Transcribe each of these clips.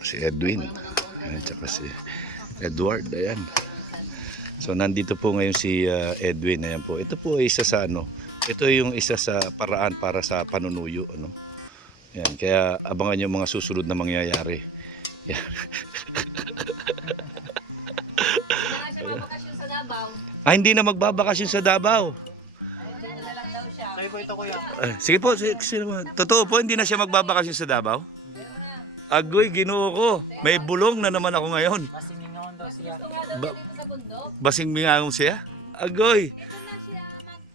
si Edwin. At saka si Edward. Ayan. So nandito po ngayon si Edwin. Ayan po. Ito po ay isa sa ano. Ito yung isa sa paraan para sa panunuyo. Ano? Ayan. Kaya abangan nyo mga susunod na mangyayari. Ayan. Magbabakasyon sa Davao. Ah, hindi na magbabakasyon sa Davao. Dito na lang daw siya. Sabi po ito kuya. Sige po, totoo po, hindi na siya magbabakasyon sa Davao? Agoy, ginoo ko. May bulong na naman ako ngayon. Masiningon daw siya. Gusto nga daw siya dito sa bundok. Basing mingangong siya? Agoy. Dito na siya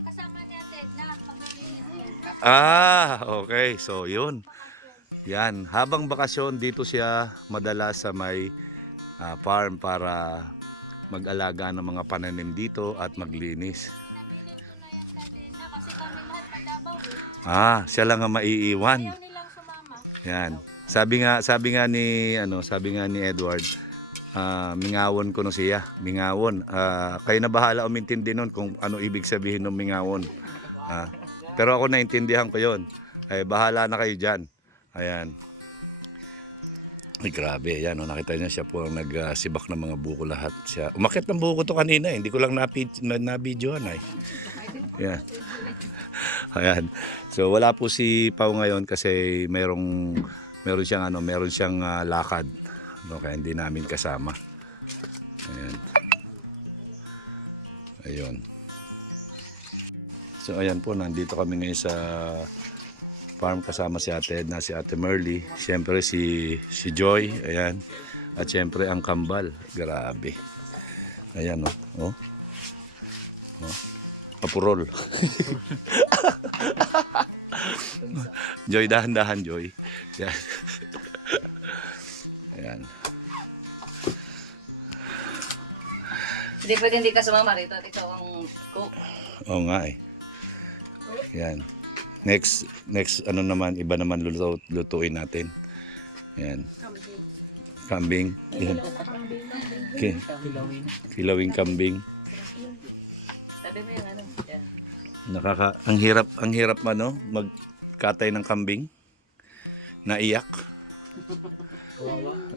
magkasama ni Ate na maglilinis siya. Ah, okay. So, yun. Yan. Habang bakasyon, dito siya madalas sa may farm para mag-alaga ng mga pananim dito at maglinis. Pinabilin ko na yan dati na kasi kami lahat pa Davao eh. Ah, siya lang ang maiiwan. Ayaw nilang sumama. Yan. Sabi nga ni Edward, mingawon ko no siya, mingawon. Kayo na bahala umintindi nun kung ano ibig sabihin ng mingawon. Pero ako naintindihan ko 'yon. Ay bahala na kayo diyan. Ayan. Ay grabe, yan, nakita niyo siya po ang nagsibak ng mga buko lahat. Siya, umakyat ng buko to kanina, hindi ko lang na-videohan ay. Yan. Ayan. So wala po si Pao ngayon kasi meron siyang lakad. No, kaya hindi namin kasama. Ayan. Ayun. So ayan po, nandito kami ngayon sa farm kasama si Ate Edna, si Ate Merly, siyempre si Joy, ayan. At siyempre ang kambal. Grabe. Ayan oh. Papurol. Joy, dahan-dahan Joy. Ayan. Ayan. Hindi pwede hindi ka sumama rito at ikaw ang cook. Oo nga eh. Yan. Next ano naman, iba naman lutuin natin. Yan. Kambing. Yan. Okay. Kilawing kambing. Sabi mo yung ano. Yan. Ang hirap magkatay ng kambing. Naiyak.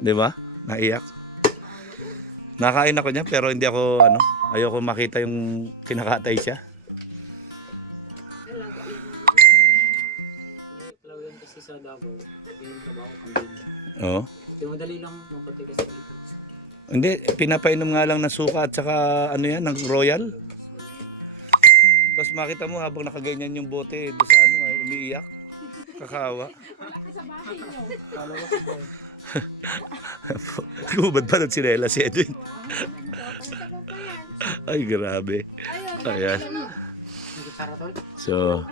'Di ba? Naiyak. Nakain ako niya pero hindi ako ayoko makita yung kinakatay siya. Lawyan kasi sa Davao, yung trabaho kambing. Oo. Yung madali lang mapati kasi dito. Hindi, pinapainom nga lang ng suka at saka ng Royal. Tapos makita mo habang nakaganyan yung bote doon sa ay umiiyak. Kakawa. Kalawa si Boy. Gubad pa ng sinela si Edwin. Ay, grabe. Ayan. Hindi para tol. So,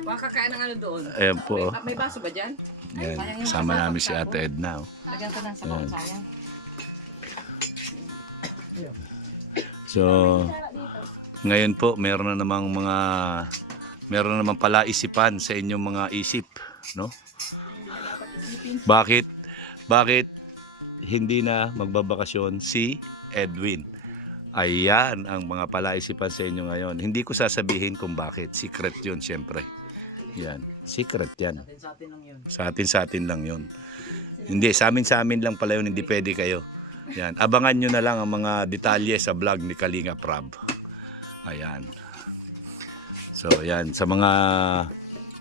Makakain ng ano doon. ayan po. May baso ba dyan? Ayan, kasama namin si Ate Edna. Lagyan ko ng sabaw, sayang. So, ngayon po, meron na namang palaisipan sa inyong mga isip, no? Bakit hindi na magbabakasyon si Edwin? Ayan ang mga palaisipan sa inyo ngayon. Hindi ko sasabihin kung bakit. Secret yun, syempre. Yan. Secret yan. Sa atin lang yun. Sa atin lang yun. Hindi, sa amin lang pala yun. Hindi pwede kayo. Yan. Abangan nyo na lang ang mga detalye sa vlog ni Kalinga Prab. Ayan. So, yan. Sa mga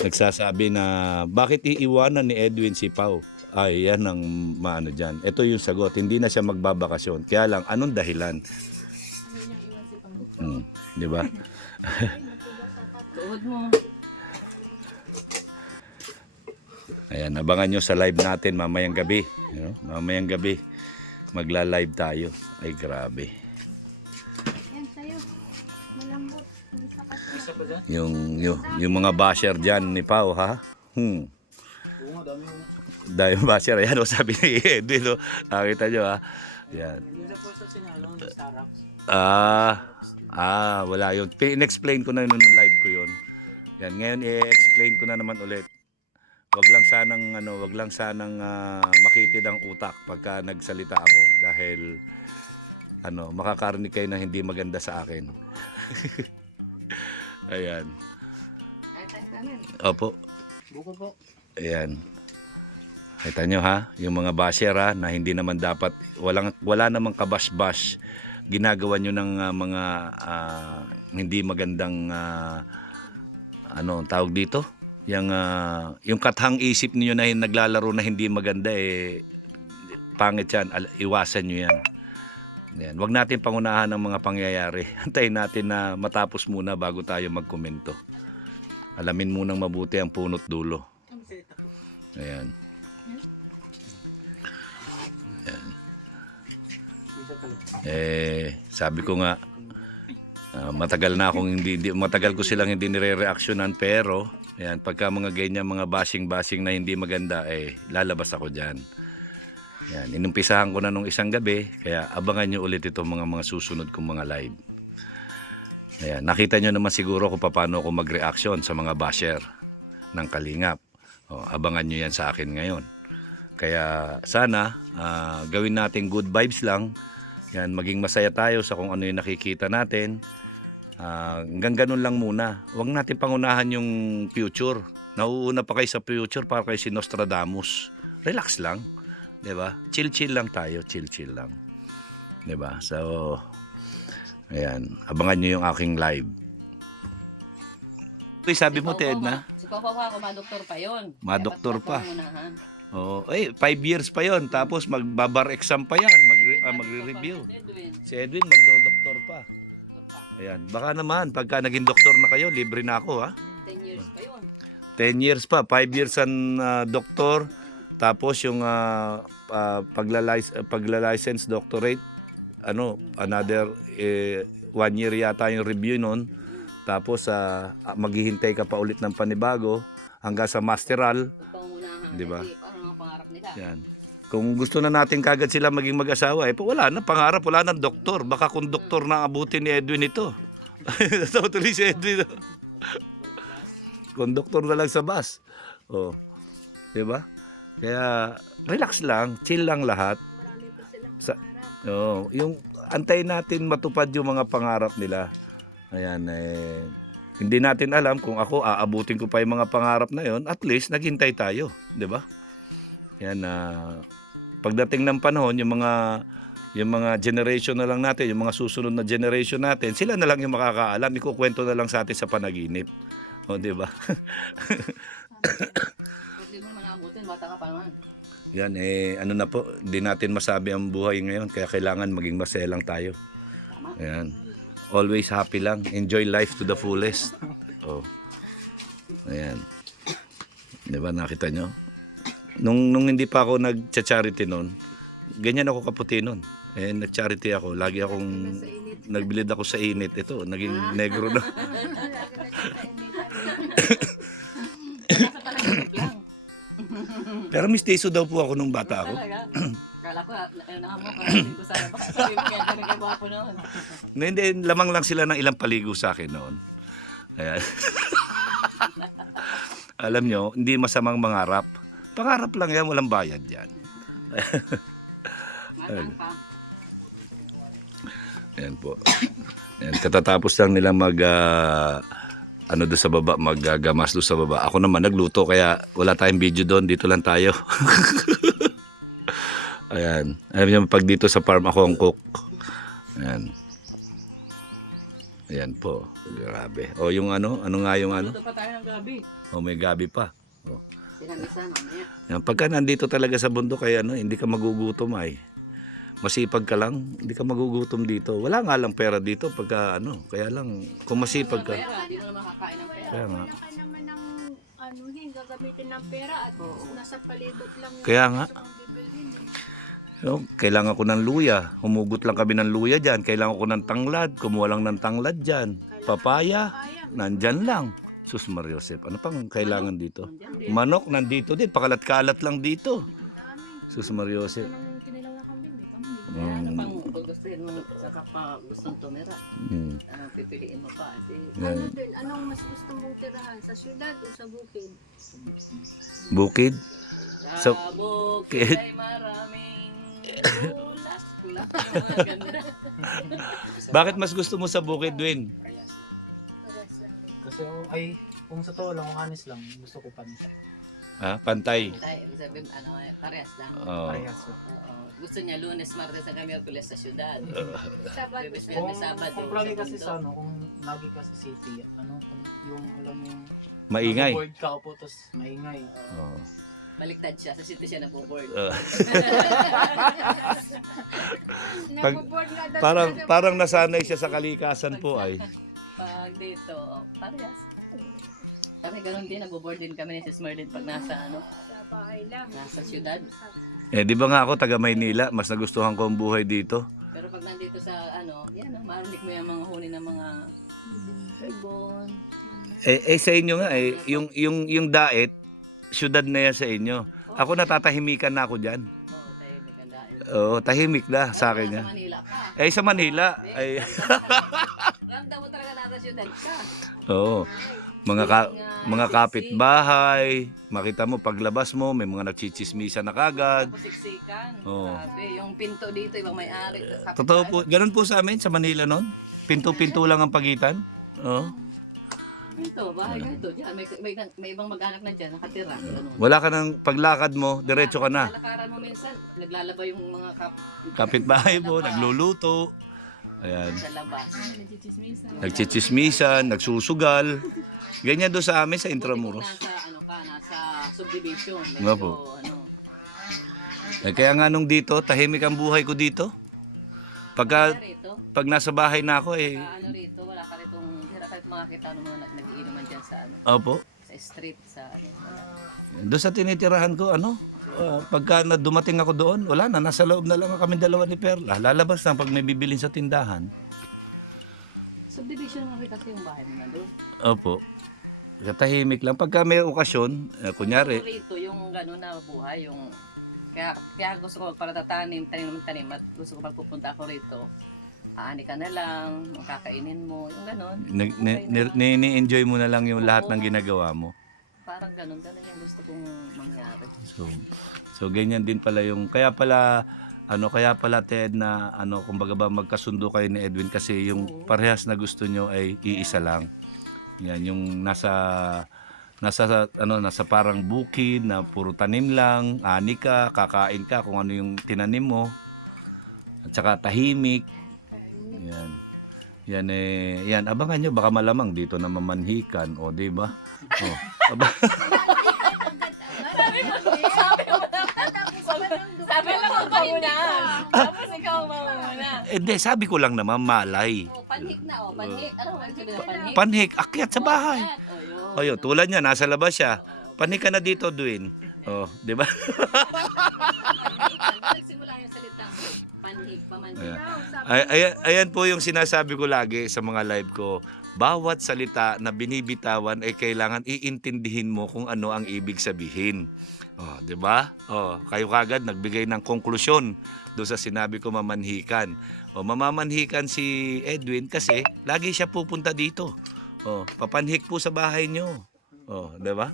nagsasabi na bakit iiwanan ni Edwin si Pao? Ay, yan ang maano dyan. Ito yung sagot. Hindi na siya magbabakasyon. Kaya lang, anong dahilan? Di ba? Tuod mo. Ayan, abangan nyo sa live natin mamayang gabi. You know? Mamayang gabi, magla-live tayo. Ay, grabe. Yan sa'yo. Malambot. Isa pa dyan? Yung mga basher dyan ni Pao, ha? Oo nga, dami yung... Dahil basher, ayan o, sabi ni Edwin, o. Nakita nyo, ha? Yan. Yung sa posto sinalo, yung Starbucks. Wala yun. In-explain ko na yun nung live ko yun. Yan, ngayon i-explain ko na naman ulit. Wag lang sanang makitid ang utak pagka nagsalita ako dahil makakarinig kayo na hindi maganda sa akin. Ayan. Ay, tayo namin. Opo. Buko po. Ayan. Kita nyo ha, yung mga basher ha, na hindi naman dapat, wala namang kabash-bash. Ginagawa nyo ng mga hindi magandang, tawag dito? Yung kathang isip niyo na naglalaro na hindi maganda, pangit yan, iwasan nyo yan. Yan. Huwag natin pangunahan ng mga pangyayari. Antayin natin na matapos muna bago tayo magkomento. Alamin munang mabuti ang punot dulo. Ayan. Sabi ko nga, matagal na akong matagal ko silang hindi nire-reactionan, pero ayan, pagka mga ganyan, mga bashing na hindi maganda, lalabas ako diyan. Yan, inumpisahan ko na nung isang gabi, kaya abangan nyo ulit itong mga susunod kong mga live. Ayan, nakita nyo naman siguro kung paano ako mag-reaction sa mga basher ng Kalingap. Abangan nyo yan sa akin ngayon. Kaya sana gawin natin good vibes lang. Yan, maging masaya tayo sa kung ano yung nakikita natin. Hanggang ganun lang muna. Huwag natin pangunahan yung future. Nauuna pa kayo sa future para kayo si Nostradamus. Relax lang. 'Di ba? Chill lang tayo, chill lang. 'Di ba? So ayan, abangan niyo yung aking live. Uy, sabi mo, Ted, na? Si Papa ako, madoktor pa yun. Madoktor pa. Pangunahan. Oo, 5 years pa 'yon, tapos magbabar exam pa 'yan, magre-review. Si Edwin magdo-doktor pa. Ayan, baka naman pagka naging doktor na kayo, libre na ako, ha? 10 years pa yun. 10 years pa, 5 years ang doktor. Tapos yung pagla-license doctorate, another 1 year yata yung review nun. Tapos maghihintay ka pa ulit ng panibago hanggang sa masteral. Pangunahan. Di ba? Parang ang pangarap nila. Yan. Kung gusto na natin kagad sila maging mag-asawa, wala na, pangarap, wala na doktor. Baka kung doktor na abutin ni Edwin ito. Totally si Edwin. Kung doktor na lang sa bus. Oh. Di ba? Kaya relax lang, chill lang lahat. Marami pa silang pangarap. Yung antayin natin matupad yung mga pangarap nila. Ayan, hindi natin alam kung ako aabutin ko pa yung mga pangarap na yon. At least naghintay tayo, 'di ba? Yan, pagdating ng panahon, yung mga generation na lang natin, yung mga susunod na generation natin, sila na lang yung makakaalam. Ikukwento na lang sa atin sa panaginip. O, 'di ba? Hindi mo naman naabutin, bata ka pa naman. Yan, ano na po, hindi natin masabi ang buhay ngayon, kaya kailangan maging masaya lang tayo. Tama. Ayan. Always happy lang. Enjoy life to the fullest. Oh. Ayan. Di ba, nakita nyo? Nung hindi pa ako nag-charity noon, ganyan ako kaputi noon. Nag-charity ako. Lagi akong nagbilid ako sa init. Ito, naging negro na. Nasa panaginip lang. Pero mistiso daw po ako nung bata ako. Talaga. Kala ko, nahamok ka natin ko sana. Baka sabi mo kaya kami kagwapo noon. Hindi, lamang lang sila ng ilang paligo sa akin noon. Ayan. Alam nyo, hindi masamang mangarap. Pangarap lang yan, walang bayad yan. Matang pa. Ayan po. Ayan, katatapos lang nila doon sa baba, maggamas doon sa baba. Ako naman nagluto, kaya wala tayong video doon. Dito lang tayo. Ayan. Alam niyo, pag dito sa farm ako ang cook. Ayan. Ayan po. Grabe. O yung ano nga yung ano? Dito pa tayo ng gabi. O may gabi pa. O. Sinamisa mamaya. Yan, pagka nandito talaga sa bundok, kaya hindi ka magugutom ay. Masipag ka lang, hindi ka magugutom dito. Wala nga lang pera dito pagka kaya lang kung masipag ka. Pera, hindi mo naman kakain ng pera. Kaya nga. Wala ka naman ng gagamitin ng pera at nasa palibot lang. Kaya nga. gusto mong bibilhin eh. Kailangan ko ng luya. Humugot lang kami ng luya dyan. Kailangan ko ng tanglad. Kumuha lang ng tanglad dyan. Papaya. Nandyan lang. Sus Mariosep. Ano pang kailangan dito? Manok nandito din. Pakalat-kalat lang dito. Ang dami. Sus Mariosep. Nung kinilaw na kambing, may kambing. Ano pang gugustuhin mo sa kapag gustong tumira? Anong pipiliin mo pa? Ano din, anong mas gusto mong tirahan? Sa syudad o sa bukid? Bukid. Sa So- bukid ay maraming ulas. Ulas. Mga ganda. Bakit mas gusto mo sa bukid, Dwayne? Pares lang rin. Kasi kung sa totoo lang, kung honest lang, gusto ko panisa. Pantay. Tayo, sabi, parehas lang. Oo. Parehas po. Oo. Gusto niya Lunes, Martes, hanggang Miyerkules sa syudad. Sabado. Biyernes, Kung, Biyernes, Sabado. kung lagi sa kasi bundok. sa ano, kung lagi ka sa city, ano, kung yung alam yung Maingay. board ka po, tapos maingay. Oo. Baliktad siya, sa city siya naboboard. Naboboard na daw Parang nasanay siya sa kalikasan po ay. Pag dito, parehas. Kami ganun din, naboboard din kami ni Sis Merlin pag nasa sa bahay lang. nasa syudad. Di ba nga ako taga Maynila, mas nagustuhan ko ang buhay dito. Pero pag nandito sa yan marinig mo yung mga huni ng mga ibon. Sa inyo nga yung daet, syudad na yan sa inyo. Ako natatahimikan na ako diyan. Oo, tayo may kandaan. Oo, tahimik na sa akin Sa yan. Manila ka. Sa Manila, Ramdam mo talaga nasa syudad ka. oo. Mga kapitbahay, makita mo paglabas mo, may mga nagchichismisa na kagad. Tapos siksikan. Oo. Grabe, yung pinto dito, ibang may-ari. Totoo po, ganun po sa amin sa Manila noon. Pinto-pinto lang ang pagitan. Oo. Pinto, bahay ka ito. Diyan, may ibang mag-anak na dyan, nakatira. Ganun. Wala ka ng paglakad mo, diretso ka na. Lalakaran mo minsan, naglalaba yung mga Kapitbahay mo, nagluluto. Ayan. sa labas. Nagchichismisan, nagsusugal. Ganyan doon sa amin sa Buti kung Intramuros. nasa subdivision. Nga po. Kaya nga nung dito, tahimik ang buhay ko dito. Rito, Pag nasa bahay na ako rito, wala ka rito, hindi ka makakita ng mga nagiinuman dyan sa opo. sa street, sa Doon sa tinitirahan ko, pagka dumating ako doon, wala na, nasa loob na lang kami dalawa ni Perla. Lalabas lang pag may bibilin sa tindahan. subdivision mo rin kasi yung bahay mo na doon. Opo. Tahimik lang. Pagka may okasyon, kunyari, Rito, yung gano'n na buhay, yung kaya gusto ko para tanim at gusto ko magpupunta ako rito. Aani ka na lang, kakainin mo, yung gano'n. ni-enjoy mo na lang yung lahat ng ginagawa mo. Parang gano'n yung gusto kong mangyari. So ganyan din pala yung kaya pala Ted na kumbaga ba magkasundo kayo ni Edwin kasi yung parehas na gusto nyo ay iisa lang. Yan yung nasa parang bukid na puro tanim lang, ani ka, kakain ka kung ano yung tinanim mo. At saka tahimik. Yan. Yan abangan nyo baka malamang dito na mamanhikan o di ba? Oh. Sabi lang ako muna. Tapos ikaw mamuna. Hindi, sabi ko lang naman malay. Panhik na, panhik. Ano ang sabi na panhik? Panhik, akyat sa bahay. O yun. Tulad niya, nasa labas siya. Panhik ka na dito, Duin. Oh, di ba? Nagsimula yung salitang panhik, pamanhik. Ayan po yung sinasabi ko lagi sa mga live ko. Bawat salita na binibitawan ay kailangan iintindihin mo kung ano ang ibig sabihin. Oh, 'di ba? Oh, kayo kagad nagbigay ng konklusyon do sa sinabi ko mamanhikan. Oh, mamamanhikan si Edwin kasi lagi siya pupunta dito. Oh, papanhik po sa bahay niyo. Oh, 'di ba?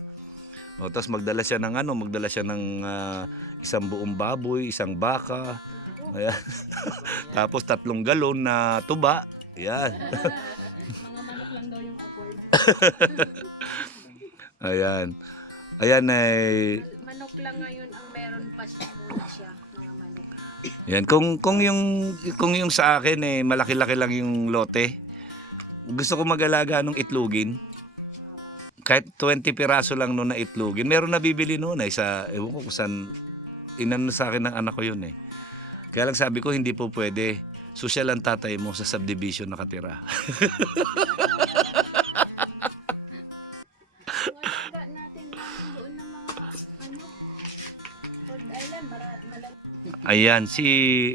Oh, tapos magdala siya ng isang buong baboy, isang baka. Ayan. Tapos 3 galon na tuba. Ayan. Mga manok lang daw yung afford. Ayan. Ayan ay Manok lang ngayon ang meron pa siya muna siya, mga manok. yan kung yung sa akin malaki-laki lang yung lote. Gusto ko mag-alaga ng itlugin. Kahit 20 piraso lang noon na itlugin. Meron nabibili noon ewan ko kung saan inano sa akin ng anak ko yun eh. Kaya lang sabi ko hindi po pwede. Social ang tatay mo sa subdivision nakatira. Wala natin lang doon ng mga Rhode Island, malaki. Ayan, si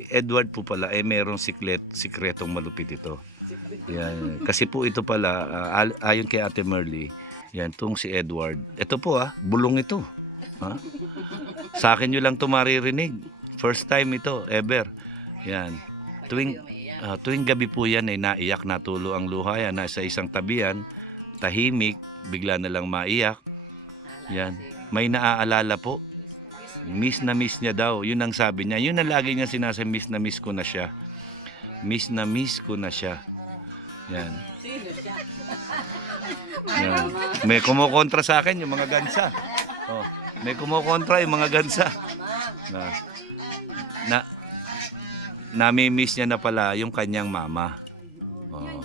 Edward po pala merong sikretong malupit ito. Yan. Kasi po ito pala, ayon kay Ate Merly, yan, tong si Edward. Ito po bulong ito. Ha? Sa akin nyo lang ito maririnig. First time ito, ever. Yan. Tuwing gabi po yan ay naiyak, natulo ang luha yan, nasa isang tabian, tahimik, bigla na lang maiyak. Yan. May naaalala po. Miss na miss niya daw. Yun ang sabi niya. Yun ang lagi niya sinasabi, miss na miss ko na siya. Miss na miss ko na siya. Yan. Sino siya? Yan. May kumukontra sa akin yung mga gansa. Oh. May kumukontra yung mga gansa. Mama. Na, nami-miss niya na pala yung kanyang mama. Oh.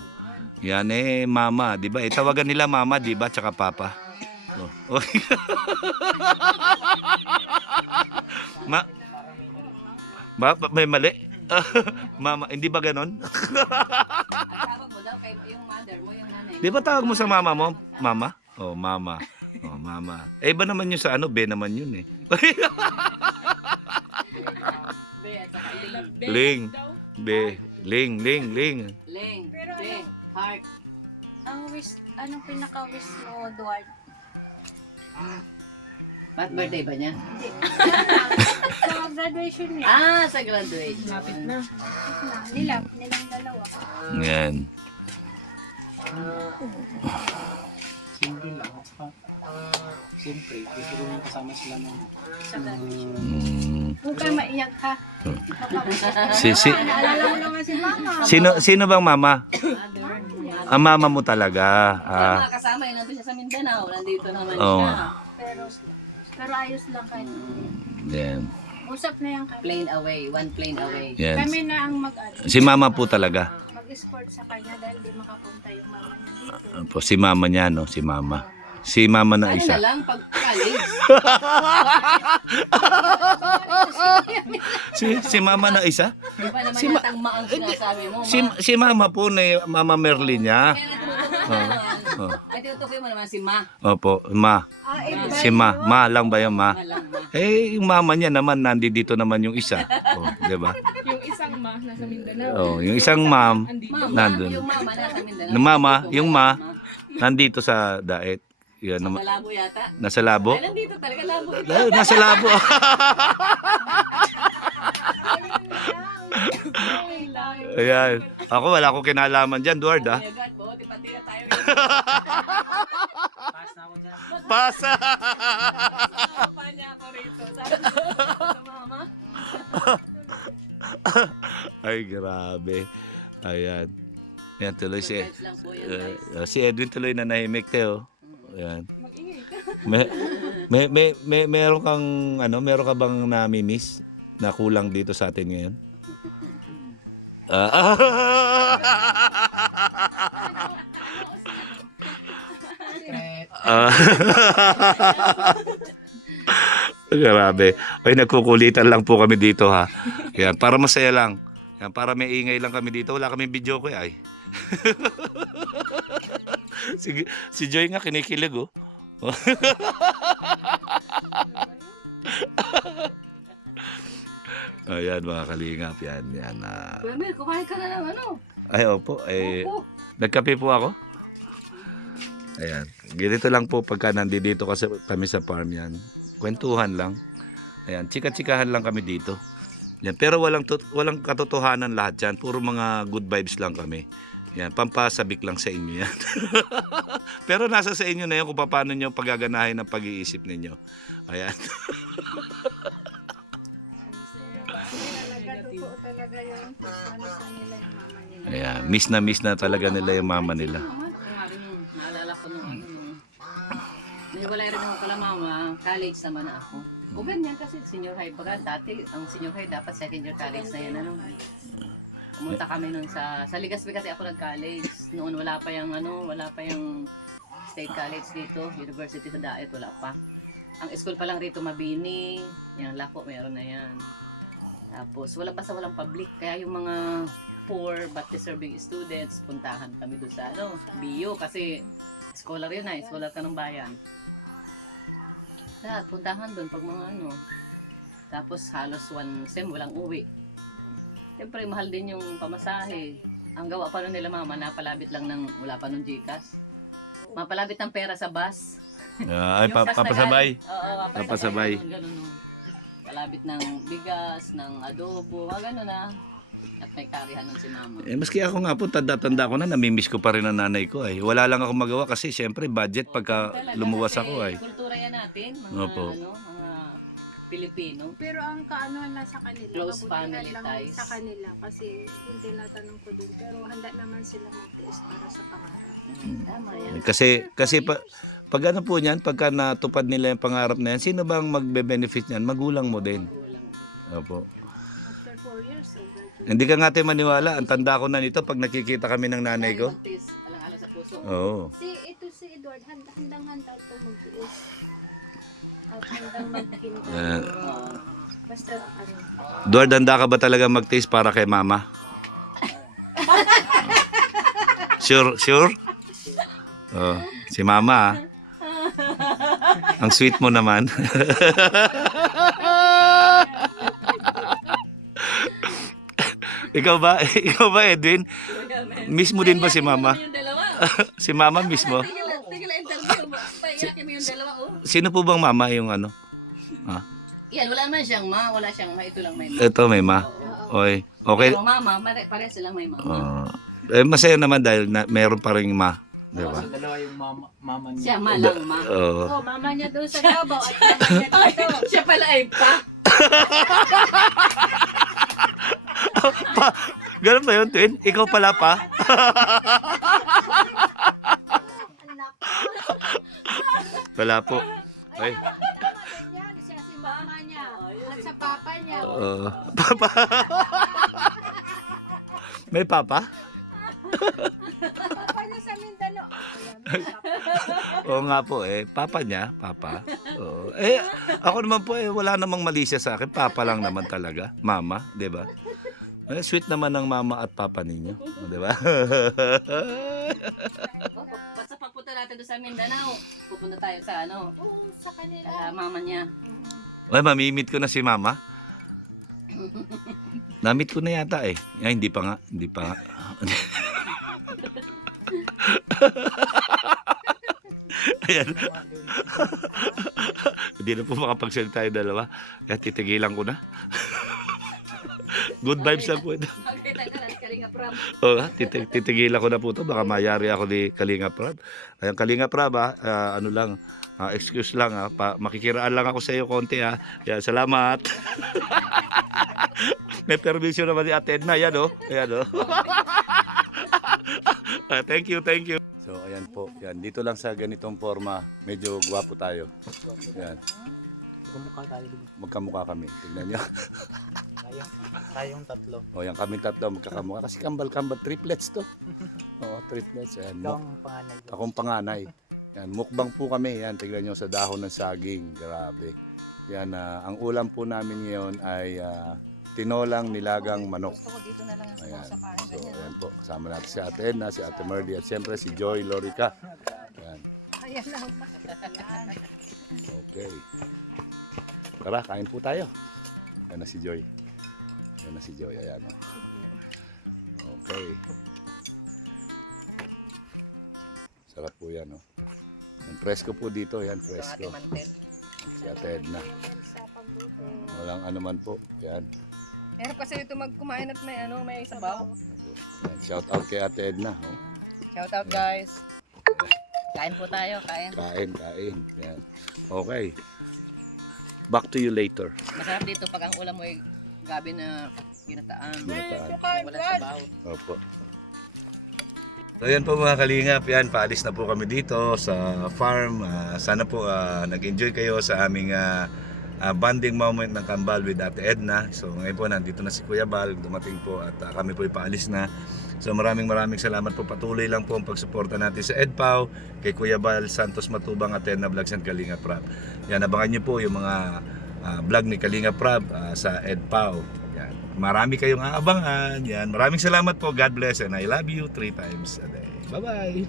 Yan mama, 'di ba? Tawagan nila mama, 'di ba? Tsaka papa. Oh. May mali. Mama, hindi ba ganon? Ang tawag mo daw kay yung mother mo, yung nanay mo. 'Di ba tawag mo sa mama mo? Mama? Oh, mama. Oh, mama. Iba naman yun sa ano, be naman yun eh. Be, at saka Ling. Ling. Be, ling. Ling. Pero Be, heart. Ang wish, anong pinaka-wish mo, Duarte? Ba't birthday ba niya? Hindi. Sa graduation niya. Sa graduation. Lapit na. Nilang dalawa. Yan. Simple lang. At saka, siyempre, gusto ko nang kasama sila nung Sa graduation. Mm. Huwag kayo maiyak ha. Naalala mo naman si Mama. Sino bang mama? Mother. Ang mama mo talaga. Yung mga kasama yun, nandun siya sa Mindanao. Nandito naman Oo. siya. Pero ayos lang kayo. Yan. Usap na yan kami. Plane away. One plane away. Yan. Kami na ang Si mama po talaga. mag-escort sa kanya dahil di makapunta yung mama niya dito. Po, si mama niya, no? Si mama. Si mama na Ano na isa. lang, pag college. Si mama na isa? Di ba naman Si Ma- yatang maang sinasabi mo, ma? Si mama po na mama Merlin niya. Kaya natutukoy mo naman. Oh. Ay, tinutukoy mo naman si Ma. Opo, ma. Si ma lang ba yung ma? Ma lang, Ma. Yung mama niya naman, nandito naman yung isa. Oh, di ba? Yung isang ma nasa Mindanao. Oh, yung isang ma'am, Mama, nandun. yung mama nasa Mindanao. Na mama, Dito, yung ma, nandito sa daet. Yan naman. Malabo yata. Nasa labo? Ay, nandito talaga, labo. Nasa labo. Ayan. Ako wala akong kinalaman dyan, Duard, Oh ah. my God, buti pati na tayo. pass na ako dyan. Pasa! Pa niya ako rito. Sabi ko, sa mama. Ay, grabe. Ayan. Ayan, tuloy si... Vibes lang po yun, guys. Si Edwin tuloy na nahimik, Teo. Ayan. Mag-ingay ka. Meron kang, meron ka bang nami-miss na kulang dito sa atin ngayon? Ah. Grabe. Ay, nagkukulitan lang po kami dito, ha. Yan, para masaya lang. Yan, para may ingay lang kami dito. Wala kaming video ko, ay. Si Joy nga kinikilig, oh. Ayan, mga kalingap, yan. Kuya Mel, kumain ka na ng ano? Ay, opo. Opo. Nagkape po ako. Ayan. Ganito lang po pagka nandito kasi kami sa farm yan. Kwentuhan lang. Ayan. Chika-chikahan lang kami dito. Yan. Pero walang katotohanan lahat yan. Puro mga good vibes lang kami. Yan. Pampasabik lang sa inyo yan. Pero nasa sa inyo na yun kung paano nyo pagaganahin ang pag-iisip ninyo. Ayan. Totoo talaga yung ano sa nila yung mama nila. Ayan. Miss na talaga nila yung mama nila. Naalala ko nung ano. Wala rin ako kala mama. College naman na ako. O ganyan kasi senior high. Baga dati, ang senior high dapat second year college na yan. Ano. Pumunta kami nun sa Legazpi kasi ako nag-college. Noon wala pa yung state college dito. University sa Daet, wala pa. Ang school pa lang rito Mabini. Yung Lako, meron na yan. Tapos walang public. Kaya yung mga poor but deserving students, puntahan kami doon sa BU kasi scholar yun na, scholar ka ng bayan. Lahat, puntahan doon pag mga Tapos halos one sem, walang uwi. Siyempre, mahal din yung pamasahe. Ang gawa pa nun nila mama, napalabit lang ng, wala pa nung Gcash. Mapalabit ng pera sa bus. Ay, Yung cash na papasabay. galing. Oo, Papasabay. Ganun, no. Palabit ng bigas, ng adobo, mga gano'n na. At may karihan nun si mama. Maski ako nga po, tanda-tanda ko na, namimiss ko pa rin ang nanay ko ay. Wala lang ako magawa kasi syempre budget pagka Talaga, lumuwas kasi ako ay. Kultura yan natin, mga Opo. mga Pilipino. Pero ang kaanohan lang sa kanila, Close kabutihan family lang ties. sa kanila kasi yung tinatanong ko din. Pero handa naman sila magtiis para sa pangarap. Tama yan. Kasi Pag ano po niyan, pagka natupad nila yung pangarap na yan, sino bang magbe-benefit niyan? Magulang mo din. Opo. After 4 years, Hindi ka nga tayo maniwala. Ang tanda ko na nito pag nakikita kami ng nanay ko. Magtiis, alang-alang sa puso. Oo. si Edward, handang-handa ito magtiis. At handang maghintay. Yan. Basta, ano, Edward, handa ka ba talaga mag-taste para kay mama? Sure? Sure? Oh, si mama ah. Ang sweet mo naman. Ikaw ba? Ikaw ba, Edwin? Miss mo din ba si mama? Yung dalawa. Si mama mismo? Tigil ang interview. Paiyakin mo yung dalawa, oh. Sino po bang mama yung ano? Ah, Yan, wala naman siyang ma. Wala siyang ma. Ito lang may ma. ito may ma. Oy. Okay. Pero mama, pare silang may mama. Masaya naman dahil na, meron pa rin ma. Di ba? Kasi dalawa yung mama niya. Siya ma lang ma. Oo. oh, mama niya doon sa Davao at mama niya dito. Siya pala ay pa. Ganun ba yun, Twin? Ikaw pala pa? Anak. Wala po. Ay. Tama din yan. Siya si mama niya. At sa papa niya. Papa. May papa? Papa niya sa Mindanao. Oo nga po eh. Papa niya, papa. Oo. Eh, ako naman po eh, wala namang mali siya sa akin. Papa lang naman talaga. Mama, di ba? Eh, sweet naman ng mama at papa ninyo. Di ba? Basta pagpunta natin doon sa Mindanao, pupunta tayo sa ano, Oo, sa kanila. sa mama niya. Ay, mamimit ko na si mama. Namit ko na yata eh. Ay, hindi pa nga. Hindi pa nga. Ayan. Hindi na po makapagsalita yung dalawa. Kaya titigilan ko na. Good vibes lang po ito. Magkita ka na, Kalinga Pram. Oo, titigilan ko na po ito. Baka mayari ako ni Kalinga Prab. Ayan, Kalinga Prab ano lang, excuse lang makikiraan lang ako sa iyo konti Yan, salamat. May permission naman ni Ate Edna. Yan o. Ayan o. Thank you, thank you. So, ayan po. Yan, dito lang sa ganitong forma, medyo gwapo tayo. Yan, Kumukha tayo dito. magkamukha kami. Tignan nyo. Tayong tatlo. O, yan kami tatlo magkakamukha. Kasi kambal-kambal, triplets to. Oo, triplets. Ayan, Ikaw ang panganay. akong panganay. Yan, mukbang po kami. Yan, tignan nyo sa dahon ng saging. Grabe. Yan, ang ulam po namin ngayon ay tinolang nilagang manok. Gusto ko dito na lang Ayan. sa parang So, ganyan. ayan po. Kasama natin si Ate Edna, si Ate Merly, at siyempre si Joy Lorica. Ayan. Ayan na. Okay. Tara, kain po tayo. Ayan na si Joy. Ayan na si Joy. Ayan. Okay. Sarap po yan. Ang presko po dito. Yan, Sa presko. ating mantel. Si Ate Edna. Sa pagbuto. Walang anuman po. Yan. Meron kasi ito magkumain at may sabaw. Yan. Shout out kay Ate Edna. Shout out guys. Kain po tayo, kain. Kain. Yan. Okay. Back to you later. Masarap dito pag ang ulam mo ay gabi na ginataan. Ginataan. Walang sabaw. Opo. So yan po mga kalingap, yan, paalis na po kami dito sa farm. Sana po nag-enjoy kayo sa aming bonding moment ng Kambal with Ate Edna. So ngayon po nandito na si Kuya Bal, dumating po at kami po ipaalis na. So maraming salamat po, patuloy lang po ang pagsuporta natin sa EDPAW, kay Kuya Bal Santos Matubang, Ate Edna Vlogs and Kalinga Prab. Yan, abangan nyo po yung mga vlog ni Kalinga Prab sa EDPAW. Yan. Marami kayong aabangan. Yan. Maraming salamat po. God bless and I love you 3 times a day. Bye-bye!